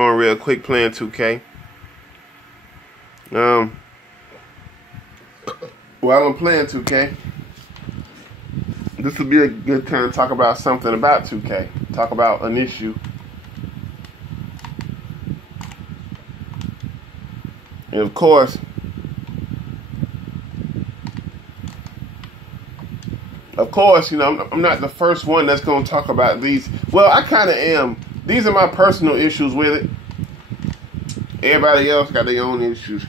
On real quick playing 2K. While I'm playing 2K, this would be a good time to talk about something about 2K. Talk about an issue. And of course, you know, I'm not the first one that's going to talk about these. Well, I kind of am. These are my personal issues with it. Everybody else got their own issues.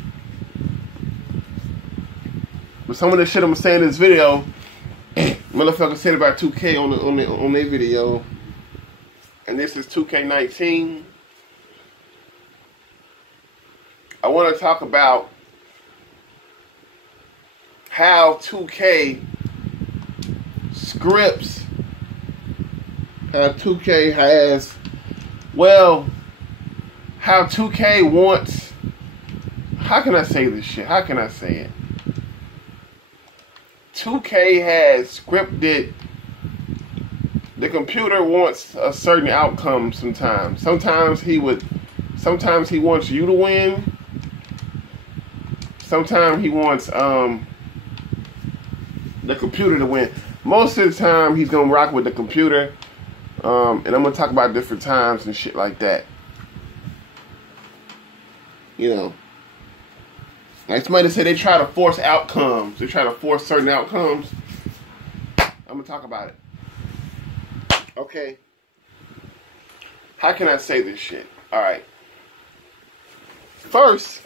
But some of the shit I'm saying in this video, motherfucker said about 2K on their video. And this is 2K19. I want to talk about how 2K scripts, how 2K has, well, how 2K wants, how can I say this shit? How can I say it? 2K has scripted, the computer wants a certain outcome sometimes. Sometimes he wants you to win. Sometimes he wants the computer to win. Most of the time he's gonna rock with the computer. And I'm gonna talk about different times and shit like that. You know, like somebody said, they try to force outcomes. They try to force certain outcomes. I'm gonna talk about it. Okay. How can I say this shit? All right. First,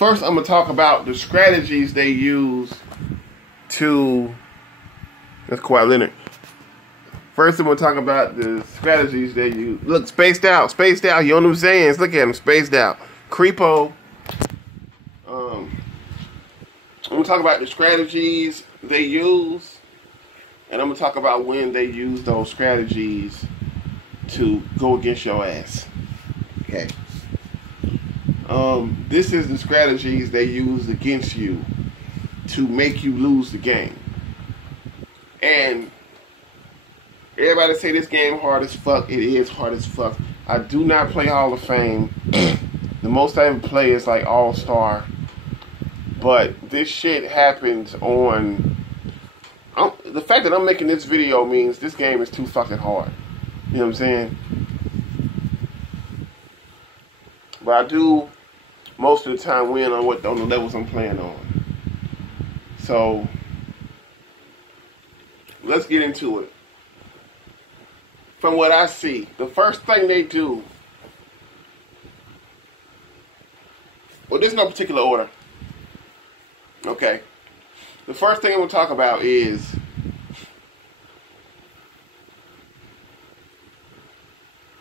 I'm gonna talk about the strategies they use to. That's Kawhi Leonard. First, I'm going to talk about the strategies they use. Look, spaced out. You know what I'm saying? Look at him, spaced out. Creepo. I'm going to talk about the strategies they use. And I'm going to talk about when they use those strategies to go against your ass. Okay. This is the strategies they use against you to make you lose the game. And everybody say this game hard as fuck. It is hard as fuck. I do not play Hall of Fame. The most I ever play is like All-Star. But this shit happens on... the fact that I'm making this video means this game is too fucking hard. You know what I'm saying? But I do most of the time win on the levels I'm playing on. So... let's get into it. From what I see, the first thing they do, well, there's no particular order. Okay. The first thing I'm going to talk about is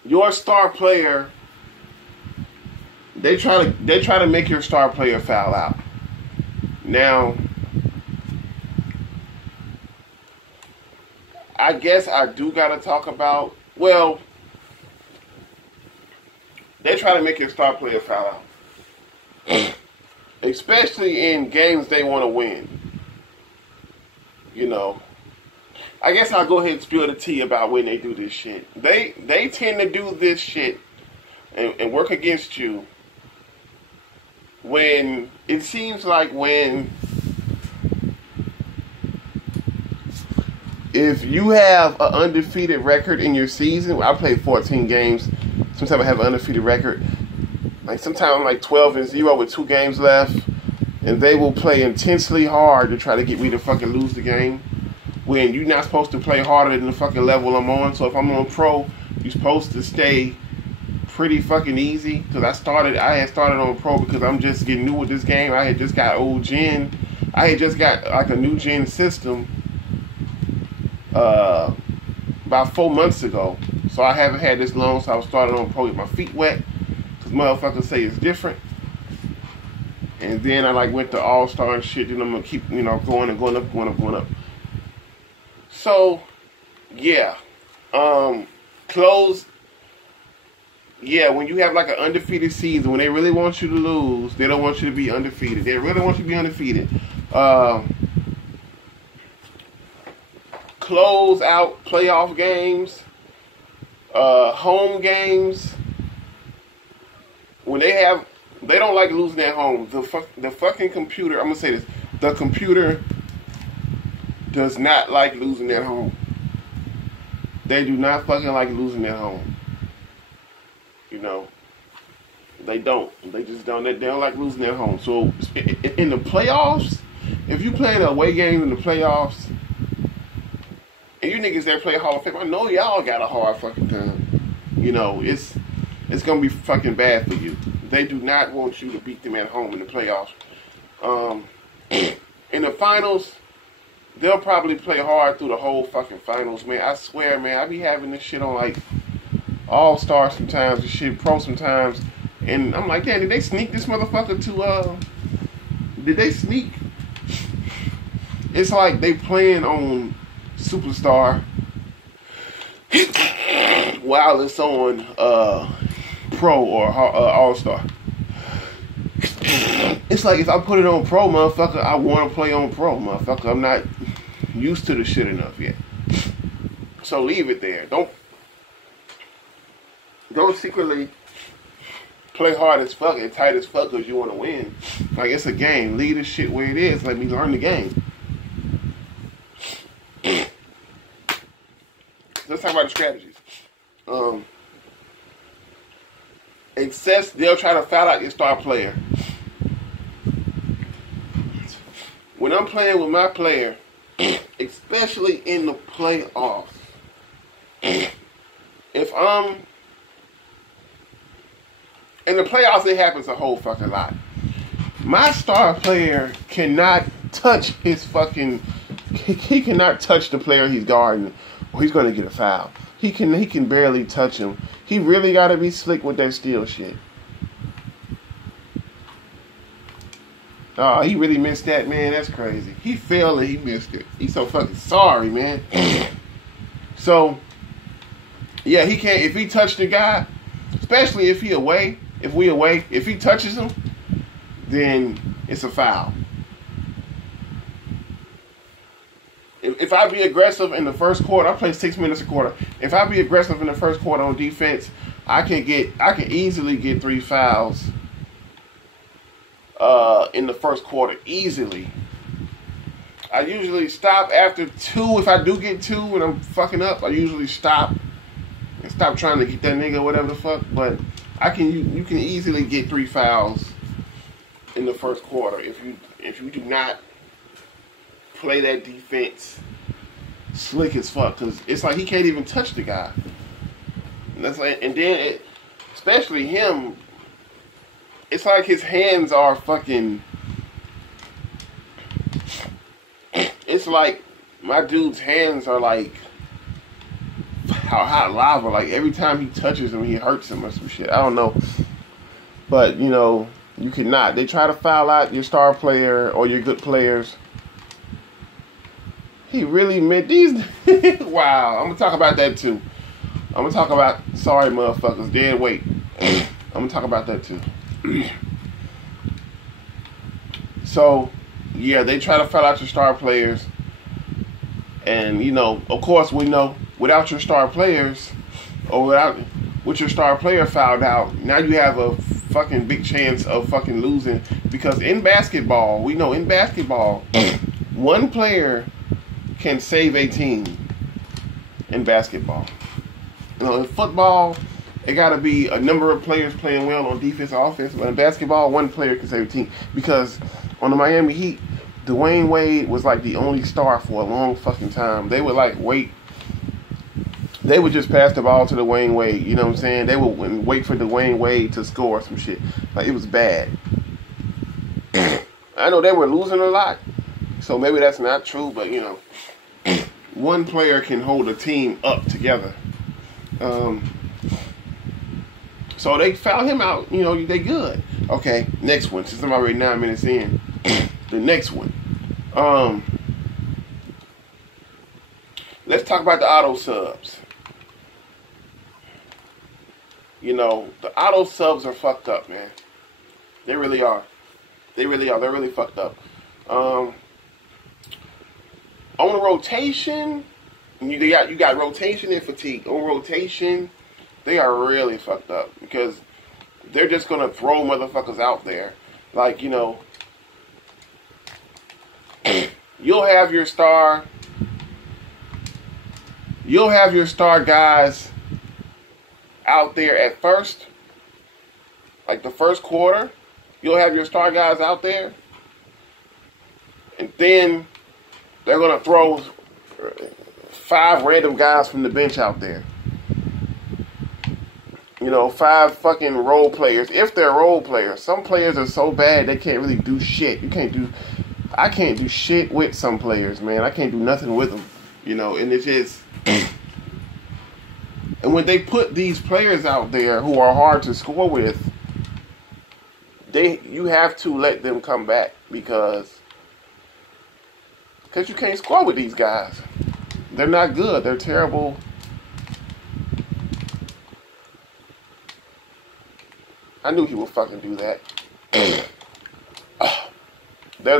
your star player. They try to make your star player foul out. Now, I guess I do gotta talk about, well, they try to make your star player foul out. Especially in games they want to win. You know. I guess I'll go ahead and spill the tea about when they do this shit. They tend to do this shit and work against you when it seems like if you have an undefeated record in your season, I played 14 games. Sometimes I have an undefeated record. Like sometimes I'm like 12-0 with 2 games left, and they will play intensely hard to try to get me to fucking lose the game. When you're not supposed to play harder than the fucking level I'm on. So if I'm on pro, you're supposed to stay pretty fucking easy. Because I had started on pro because I'm just getting new with this game. I had just got old gen. I had just got like a new gen system. About 4 months ago. So I haven't had this long, so I was starting on pro with my feet wet. Because motherfuckers say it's different. And then I like went to All-Star and shit, and I'm gonna keep, you know, going up. So, yeah. Close. Yeah, when you have like an undefeated season, when they really want you to lose, they don't want you to be undefeated. They really want you to be undefeated. Close out playoff games. home games, when they don't like losing at home. The fucking computer, I'm gonna say this, the computer does not like losing at home. They do not fucking like losing at home. You know, they don't. They just don't. They don't like losing at home. So in the playoffs, if you play the away game in the playoffs, and you niggas that play Hall of Fame, I know y'all got a hard fucking time. You know, it's gonna be fucking bad for you. They do not want you to beat them at home in the playoffs. In the finals, they'll probably play hard through the whole fucking finals, man. I swear, man, I be having this shit on like All-Star sometimes and shit, Pro sometimes, and I'm like, damn, did they sneak this motherfucker to, did they sneak? It's like they playing on Superstar while it's on Pro or All-Star. It's like if I put it on Pro, motherfucker, I want to play on Pro, motherfucker. I'm not used to the shit enough yet. So leave it there. Don't secretly play hard as fuck and tight as fuck because you want to win. Like, it's a game. Leave the shit where it is. Let me learn the game. Let's talk about the strategies. They'll try to foul out your star player. When I'm playing with my player, especially in the playoffs, if I'm in the playoffs, it happens a whole fucking lot. My star player cannot touch his fucking. He cannot touch the player he's guarding, or he's gonna get a foul. He can barely touch him. He really gotta be slick with that steal shit. Oh, he really missed that, man. That's crazy. He failed and he missed it. He's so fucking sorry, man. So, yeah, he can't. If he touched the guy, especially if we away, if he touches him, then it's a foul. If I be aggressive in the first quarter, I play 6 minutes a quarter. If I be aggressive in the first quarter on defense, I can easily get 3 fouls in the first quarter, easily. I usually stop after 2. If I do get 2 and I'm fucking up, I usually stop and stop trying to get that nigga or whatever the fuck. But you can easily get 3 fouls in the first quarter if you do not play that defense slick as fuck, because it's like he can't even touch the guy. And that's like, and then especially him, it's like his hands are fucking. It's like my dude's hands are like how hot lava. Like every time he touches him, he hurts him or some shit. I don't know, but you know, you cannot. They try to foul out your star player or your good players. He really meant these. Wow, I'm gonna talk about that too. I'm gonna talk about sorry motherfuckers, dead weight. I'm gonna talk about that too. So, yeah, they try to foul out your star players, and you know, of course, we know without your star players, or with your star player fouled out, now you have a fucking big chance of fucking losing, because in basketball, we know in basketball, one player can save a team in basketball. You know, in football, it got to be a number of players playing well on defense or offense. But in basketball, one player can save a team. Because on the Miami Heat, Dwayne Wade was like the only star for a long fucking time. They would like wait. They would just pass the ball to Dwayne Wade. You know what I'm saying? They would wait for Dwayne Wade to score some shit. Like, it was bad. I know they were losing a lot. So maybe that's not true, but you know, one player can hold a team up together. So they fouled him out. You know, they good. Okay, next one. Since I'm already 9 minutes in, the next one. Let's talk about the auto subs. You know, the auto subs are fucked up, man. They really are. They really are. They're really fucked up. On rotation, you got rotation and fatigue. On rotation, They are really fucked up because they're just gonna throw motherfuckers out there. Like, you know, you'll have your star guys out there at first, like the first quarter. You'll have your star guys out there, and then they're gonna throw 5 random guys from the bench out there. You know, 5 fucking role players, if they're role players. Some players are so bad they can't really do shit. I can't do shit with some players, man. I can't do nothing with them, you know, and it's just. And when they put these players out there who are hard to score with, you have to let them come back because you can't score with these guys. They're not good. They're terrible. I knew he would fucking do that. They're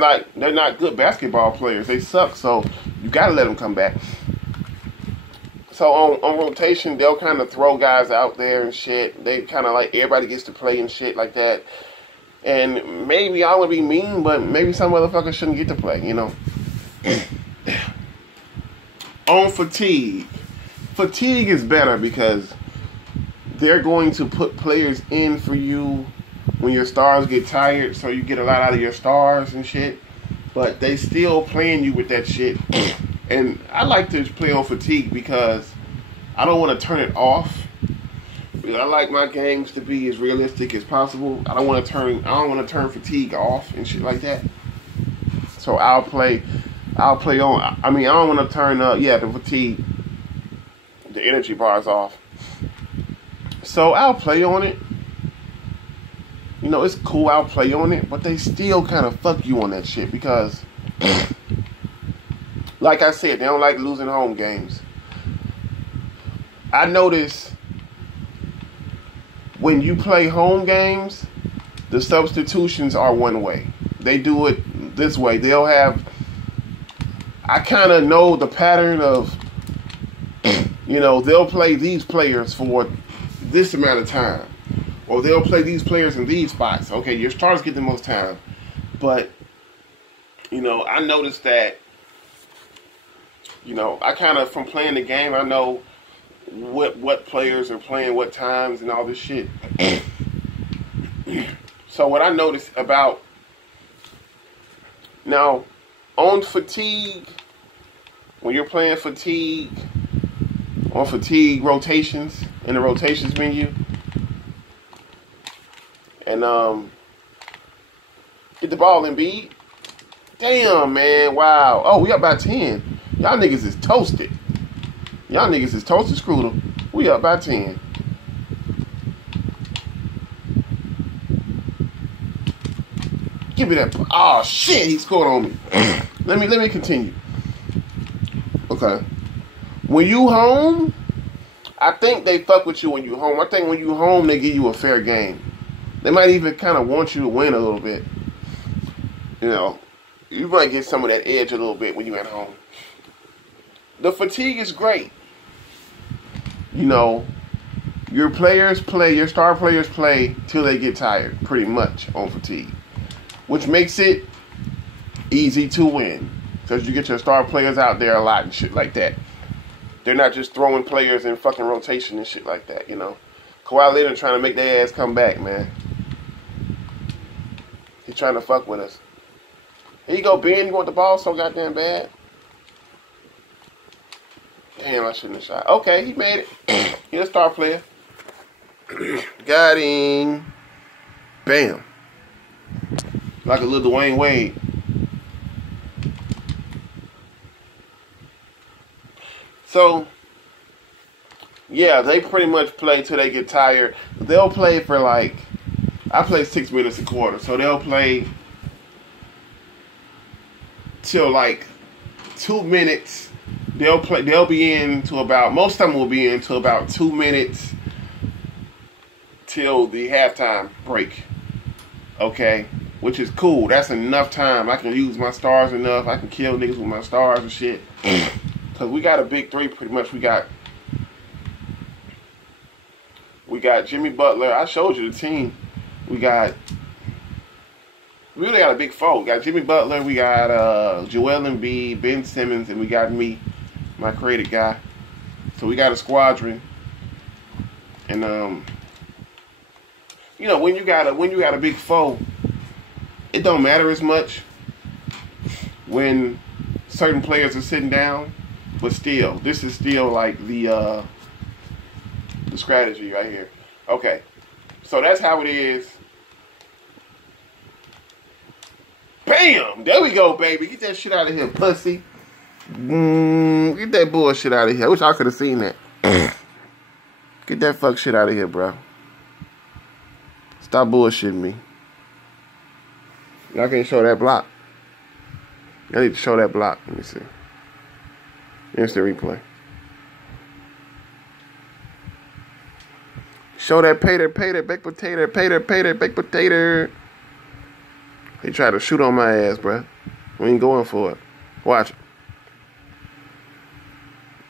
not good basketball players. They suck. So you gotta let them come back. So on rotation, they'll kind of throw guys out there and shit. They kind of like everybody gets to play and shit like that. And maybe I would be mean, but maybe some motherfuckers shouldn't get to play, you know. On fatigue. Fatigue is better because they're going to put players in for you when your stars get tired, so you get a lot out of your stars and shit. But they still playing you with that shit. And I like to play on fatigue because I don't want to turn it off. I like my games to be as realistic as possible. I don't want to turn fatigue off and shit like that. So I'll play on. I mean, I don't want to turn the fatigue, the energy bars off. So I'll play on it. You know, it's cool. I'll play on it, but they still kind of fuck you on that shit because, like I said, they don't like losing home games. I notice when you play home games, the substitutions are one way. They do it this way. I kind of know the pattern of, you know, they'll play these players for this amount of time. Or they'll play these players in these spots. Okay, your stars get the most time. But, you know, I noticed that, you know, I kind of, from playing the game, I know what players are playing, what times, and all this shit. So what I noticed about, now, on fatigue, when you're playing fatigue, on fatigue rotations, in the rotations menu, and get the ball, Embiid. Damn, man, wow. Oh, we up by 10. Y'all niggas is toasted. Y'all niggas is toasted, screwed them. We up by 10. Give me that. Oh shit, he scored on me. Let me continue. Okay. When you home, I think they fuck with you when you home. I think when you home, they give you a fair game. They might even kind of want you to win a little bit. You know, you might get some of that edge a little bit when you're at home. The fatigue is great. You know, your star players play till they get tired, pretty much, on fatigue. Which makes it easy to win. Because you get your star players out there a lot and shit like that. They're not just throwing players in fucking rotation and shit like that, you know. Kawhi Leonard trying to make their ass come back, man. He's trying to fuck with us. Here you go, Ben. You want the ball so goddamn bad? Damn, I shouldn't have shot. Okay, he made it. He's a star player. Got him. Bam. Like a little Dwayne Wade. So, yeah, they pretty much play till they get tired. They'll play for like, I play 6 minutes a quarter. So they'll play till like 2 minutes. They'll be in to about, most of them will be in to about 2 minutes till the halftime break. Okay? Which is cool. That's enough time. I can use my stars enough. I can kill niggas with my stars and shit. Because we got a big three pretty much. We got We got Jimmy Butler. I showed you the team. We really got a big four. We got Jimmy Butler. We got Joel Embiid, Ben Simmons, and we got me, my creative guy. So we got a squadron. And you know, when you got a big four, it don't matter as much when certain players are sitting down. But still, this is still like the strategy right here. Okay, so that's how it is. Bam! There we go, baby. Get that shit out of here, pussy. Get that bullshit out of here. I wish I could have seen that. Get that fuck shit out of here, bro. Stop bullshitting me. Y'all can't show that block. I need to show that block. Let me see. Instant replay. Show that pater, baked potato, pater, baked potato. He tried to shoot on my ass, bruh. We ain't going for it. Watch it.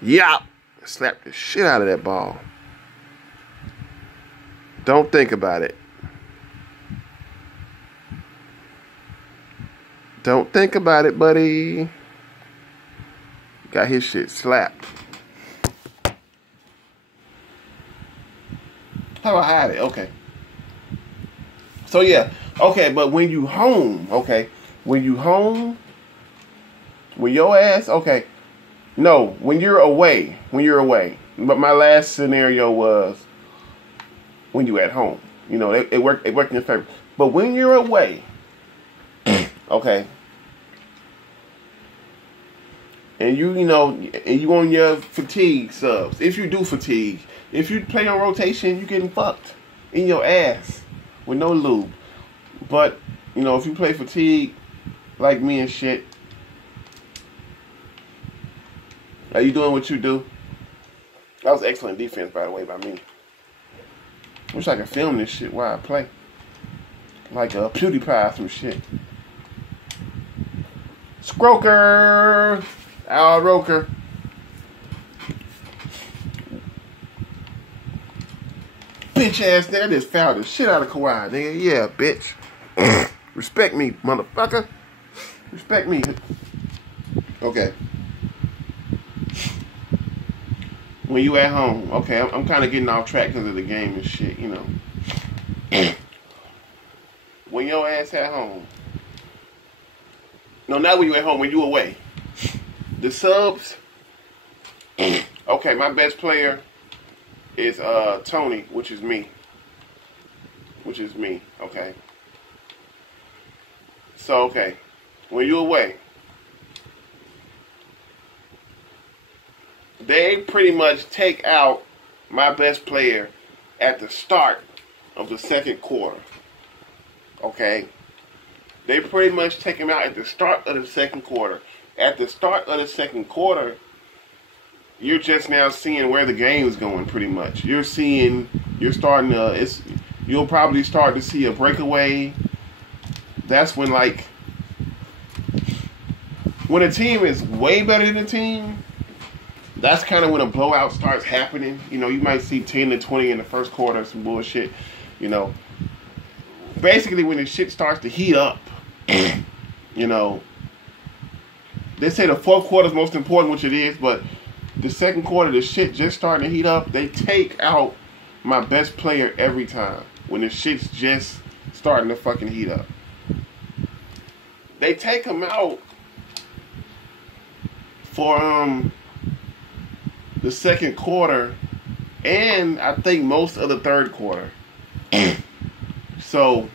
Yeah. Slap the shit out of that ball. Don't think about it. Don't think about it, buddy. Got his shit slapped. How do I hide it? Okay. So yeah. Okay, but when you home, okay. When you home, when your ass, okay. No, when you're away. When you're away. But my last scenario was when you at home. You know, it worked in your favor. But when you're away, okay. And you know, and you on your fatigue subs. If you do fatigue, if you play on rotation, you getting fucked in your ass with no lube. But, you know, if you play fatigue like me and shit, are you doing what you do? That was excellent defense, by the way, by me. Wish I could film this shit while I play. Like a PewDiePie some shit. Scroker! Al Roker. Bitch ass nigga, I just fouled the shit out of Kawhi, nigga. Yeah, bitch. Respect me, motherfucker. Respect me. Okay. When you at home, okay, I'm kind of getting off track because of the game and shit, you know. When your ass at home. No, not when you at home, when you away. The subs, okay, my best player is Tony, which is me. Okay. So, okay, when you away, they pretty much take out my best player at the start of the second quarter. Okay? They pretty much take him out at the start of the second quarter. At the start of the second quarter, you're just now seeing where the game is going pretty much. You'll probably start to see a breakaway. That's when, like, when a team is way better than a team, that's kind of when a blowout starts happening. You know, you might see 10 to 20 in the first quarter, some bullshit, you know. Basically, when the shit starts to heat up, you know, they say the fourth quarter is most important, which it is, but the second quarter, the shit just starting to heat up. They take out my best player every time when the shit's just starting to fucking heat up. They take him out for the second quarter and I think most of the third quarter. So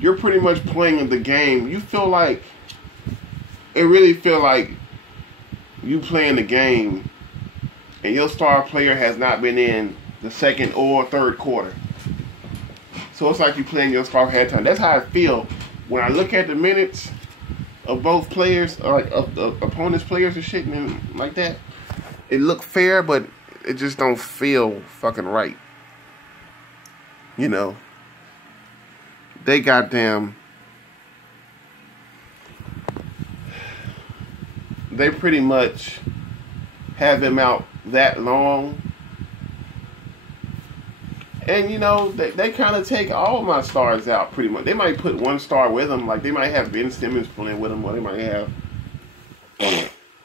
you're pretty much playing the game. You feel like it really feel like you playing the game and your star player has not been in the second or third quarter. So it's like you playing your star halftime. That's how I feel when I look at the minutes of both players, or like of the opponent's players and shit and like that. It look fair, but it just don't feel fucking right. You know, they goddamn. They pretty much have him out that long And you know, they kind of take all my stars out pretty much. They might put one star with them, like they might have Ben Simmons playing with them, or they might have.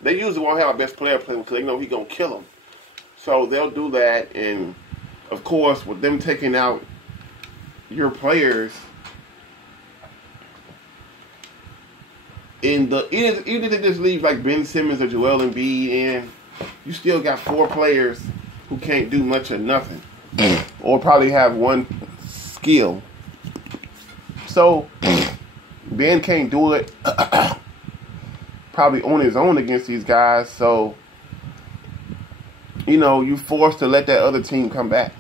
They usually won't have a best player playing because they know he's gonna kill them. So they'll do that, and of course, with them taking out your players, even if they just leave like Ben Simmons or Joel Embiid in, you still got 4 players who can't do much or nothing, or probably have one skill. So Ben can't do it probably on his own against these guys. So you know, you forced to let that other team come back.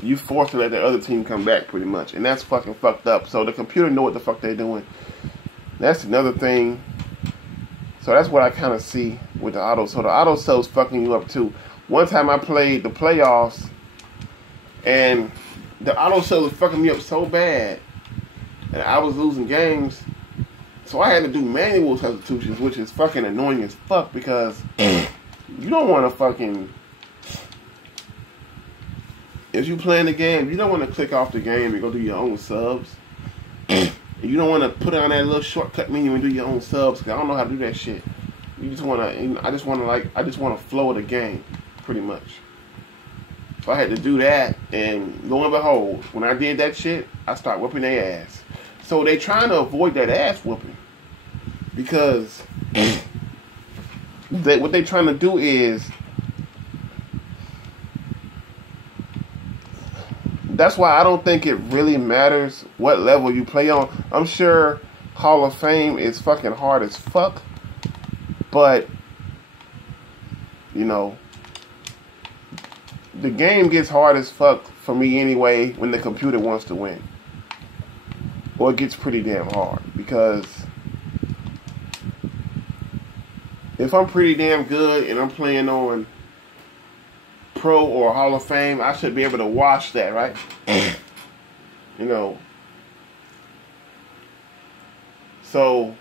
You forced to let that other team come back pretty much, and that's fucking fucked up. So the computer know what the fuck they're doing. That's another thing. So that's what I kind of see with the auto. So the auto cell's fucking you up too. One time I played the playoffs, and the auto cell was fucking me up so bad, and I was losing games. So I had to do manual substitutions, which is fucking annoying as fuck because you don't want to fucking. If you playing the game, you don't want to click off the game and go do your own subs. You don't want to put on that little shortcut menu and do your own subs. Cause I don't know how to do that shit. You just want to. I just want to flow the game, pretty much. So I had to do that, and lo and behold, when I did that shit, I started whooping their ass. So they trying to avoid that ass whooping because what they trying to do is. That's why I don't think it really matters what level you play on. I'm sure Hall of Fame is fucking hard as fuck. But, you know, the game gets hard as fuck for me anyway when the computer wants to win. Or it gets pretty damn hard. Because if I'm pretty damn good and I'm playing on Pro or Hall of Fame, I should be able to watch that, right? You know. So,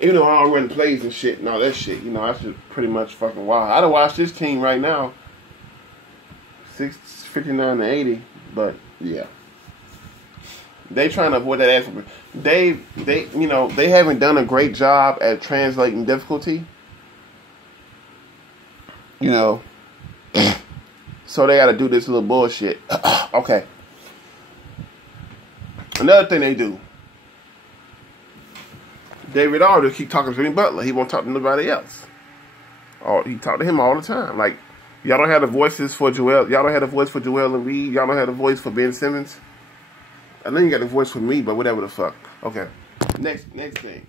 even though I don't run plays and shit and all that shit, you know, I should pretty much fucking watch. I don't watch this team right now. 59-80, but yeah. They trying to avoid that ass. They you know, they haven't done a great job at translating difficulty. You know, so they got to do this little bullshit. Okay. Another thing they do. David Aldridge keep talking to Jimmy Butler. He won't talk to nobody else. Oh, he talk to him all the time. Like, y'all don't have the voices for Joel. Y'all don't have the voice for Joel Embiid. Y'all don't have the voice for Ben Simmons. I know you got the voice for me, but whatever the fuck. Okay. Next thing.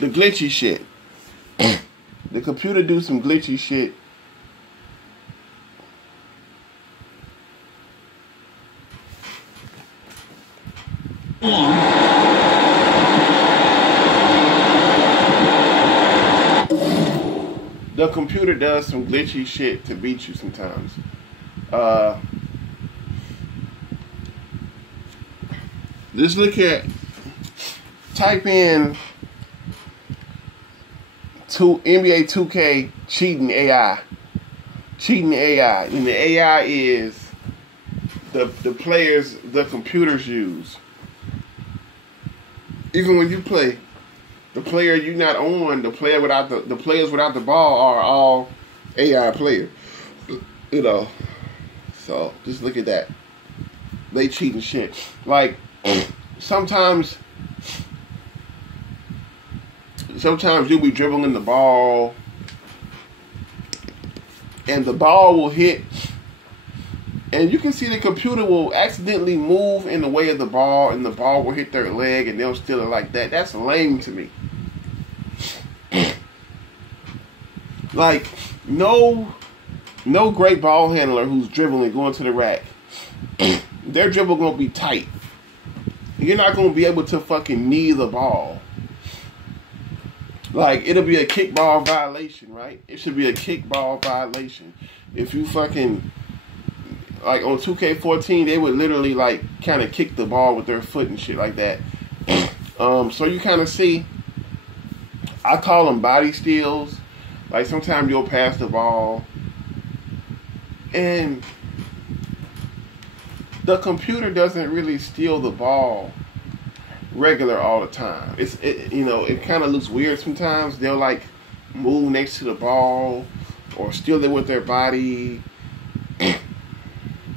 The glitchy shit. The computer do some glitchy shit. The computer does some glitchy shit to beat you sometimes. Just look at, type in NBA 2K cheating AI. Cheating AI. And the AI is the players the computers use. Even when you play, the player you're not on, the players without the ball are all AI players. You know. So just look at that. They cheating shit. Like sometimes you'll be dribbling the ball and the ball will hit and you can see the computer will accidentally move in the way of the ball and the ball will hit their leg and they'll steal it like that. That's lame to me. Like, no great ball handler who's dribbling going to the rack, their dribble gonna be tight. You're not gonna be able to fucking knee the ball. Like, it'll be a kickball violation, right? It should be a kickball violation. If you fucking, like on 2K14, they would literally like kind of kick the ball with their foot and shit like that. So you kind of see, I call them body steals. Like sometimes you'll pass the ball, and the computer doesn't really steal the ball regular all the time. It kind of looks weird sometimes. They'll like move next to the ball or steal it with their body.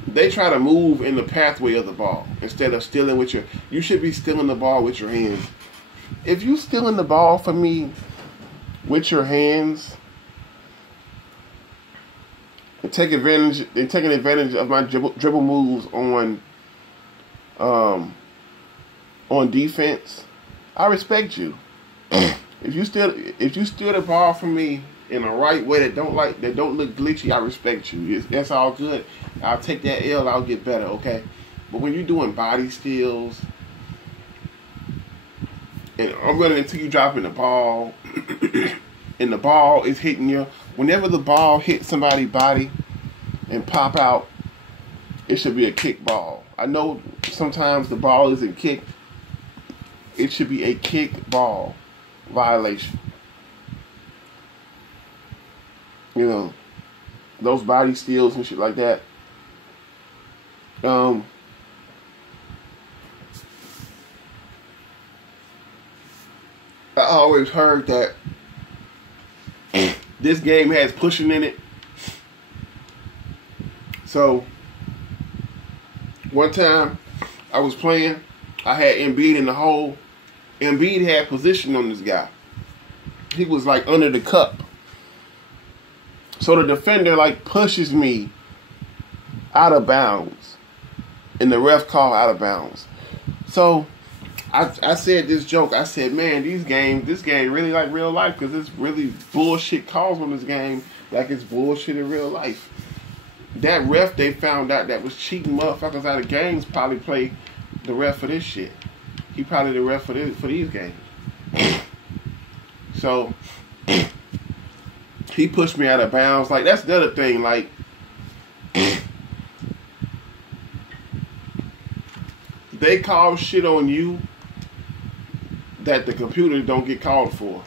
They try to move in the pathway of the ball instead of stealing with your. You should be stealing the ball with your hands. If you stealing the ball from me with your hands and taking advantage of my dribble moves on defense, I respect you. If you steal the ball from me in the right way that don't look glitchy, I respect you. That's all good. I'll take that L. I'll get better. Okay, but when you're doing body steals and I'm running until you dropping the ball, and the ball is hitting you. Whenever the ball hits somebody's body and pop out, it should be a kick ball. I know sometimes the ball isn't kicked. It should be a kick ball violation. You know, those body steals and shit like that. I always heard that this game has pushing in it. So, one time I was playing, I had Embiid in the hole. Embiid had position on this guy. He was like under the cup. So the defender like pushes me out of bounds. And the ref called out of bounds. So I said this joke. I said, man, this game really like real life because it's really bullshit calls on this game like it's bullshit in real life. That ref they found out that was cheating motherfuckers out of games probably play the ref for this shit. He probably the ref for these games. So he pushed me out of bounds. Like that's the other thing. Like they call shit on you that the computer don't get called for.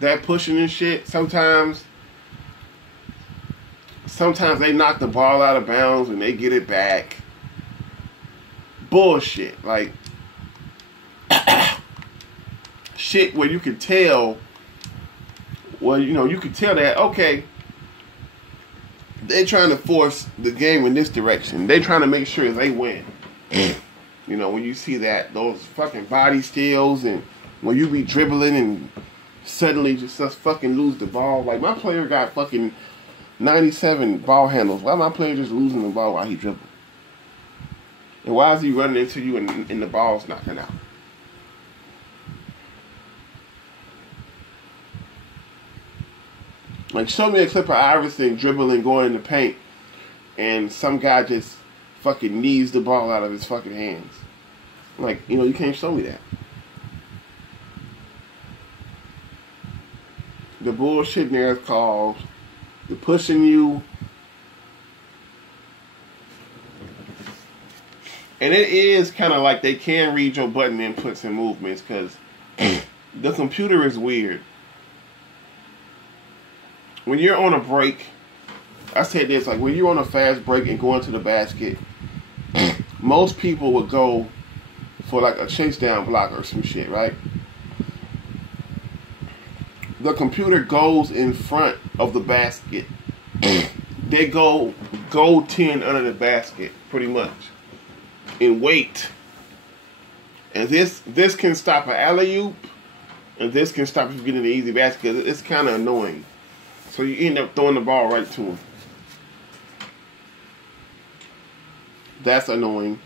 That pushing and shit, sometimes they knock the ball out of bounds and they get it back. Bullshit. Like shit where you can tell, you can tell that, okay, they're trying to force the game in this direction. They're trying to make sure they win. When you see that, those fucking body steals and when you be dribbling and suddenly just fucking lose the ball. Like my player got fucking 97 ball handles. Why my player just losing the ball while he dribbles? And why is he running into you and the ball's knocking out? Like show me a clip of Iverson dribbling, going in the paint, and some guy just fucking knees the ball out of his fucking hands. Like, you can't show me that. The bullshit there is called the pushing you. And it is kind of like they can read your button inputs and movements because the computer is weird. When you're on a break, I said this, like when you're on a fast break and going to the basket, most people would go for like a chase down block or some shit, right? The computer goes in front of the basket. They go 10 under the basket, pretty much, and wait. And this can stop an alley-oop, and this can stop you getting an easy basket. It's kind of annoying. So you end up throwing the ball right to him. That's annoying.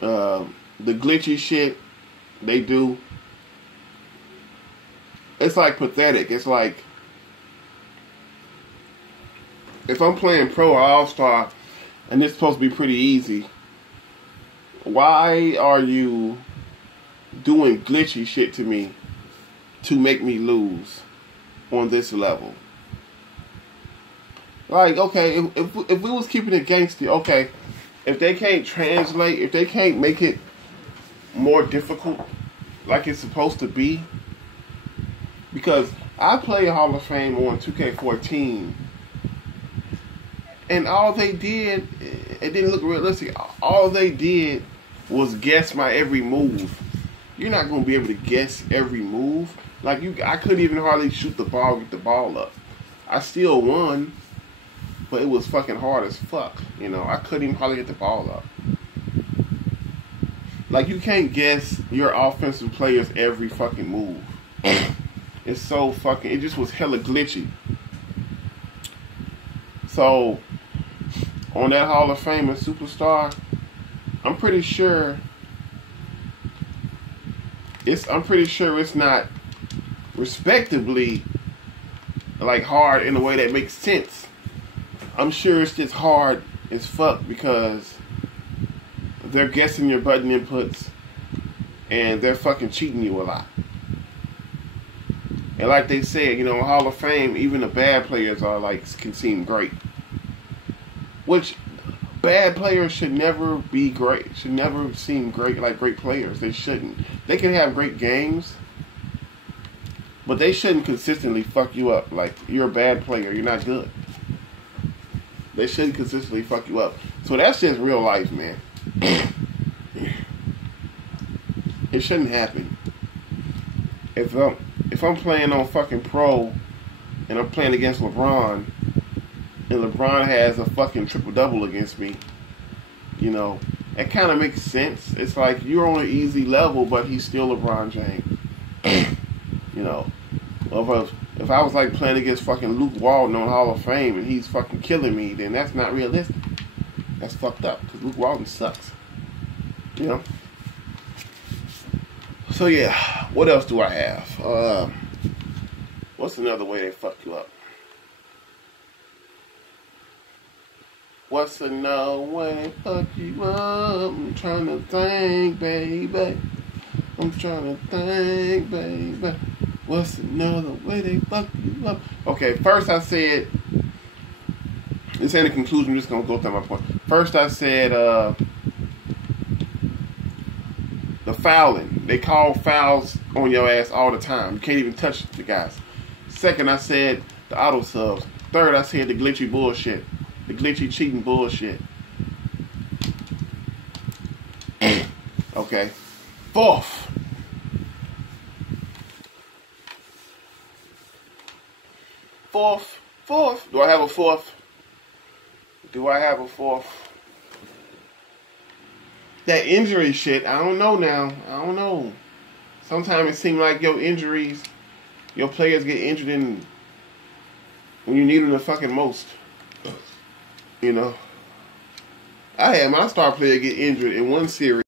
The glitchy shit they do, it's like pathetic. It's like if I'm playing pro or all-star and it's supposed to be pretty easy, why are you doing glitchy shit to me to make me lose on this level? Like, okay, if we was keeping it gangster, okay, if they can't translate, if they can't make it more difficult, like it's supposed to be. Because I played Hall of Fame on 2K14, and all they did, it didn't look realistic. All they did was guess my every move. You're not gonna be able to guess every move. Like I couldn't even hardly shoot the ball, get the ball up. I still won, but it was fucking hard as fuck. You know, I couldn't even hardly get the ball up. Like you can't guess your offensive player's every fucking move. It's so fucking. It just was hella glitchy. So on that Hall of Fame and Superstar, I'm pretty sure it's not respectably like hard in a way that makes sense. I'm sure it's just hard as fuck because they're guessing your button inputs and they're fucking cheating you a lot. And like they said, you know, in Hall of Fame, even the bad players are like can seem great. Which bad players should never be great. Should never seem great like great players. They shouldn't. They can have great games, but they shouldn't consistently fuck you up. Like you're a bad player, you're not good. They shouldn't consistently fuck you up. So that's just real life, man. It shouldn't happen. If I'm playing on fucking pro and I'm playing against LeBron and LeBron has a fucking triple-double against me, you know, it kind of makes sense. It's like you're on an easy level, but he's still LeBron James. You know, if I was like playing against fucking Luke Walton on Hall of Fame and he's fucking killing me, then that's not realistic. That's fucked up because Luke Walton sucks. You know? So yeah, what else do I have? What's another way they fuck you up? What's another way they fuck you up? I'm trying to think, baby. I'm trying to think, baby. What's another way they fuck you up? Okay, first I said, this ain't a conclusion, I'm just gonna go through my point. First I said, the fouling. They call fouls on your ass all the time. You can't even touch the guys. Second, I said the auto subs. Third, I said the glitchy bullshit. The glitchy cheating bullshit. Okay. Fourth. Do I have a fourth? Do I have a fourth? That injury shit, I don't know now. I don't know. Sometimes it seems like your injuries, your players get injured when you need them the fucking most. You know? I had my star player get injured in one series.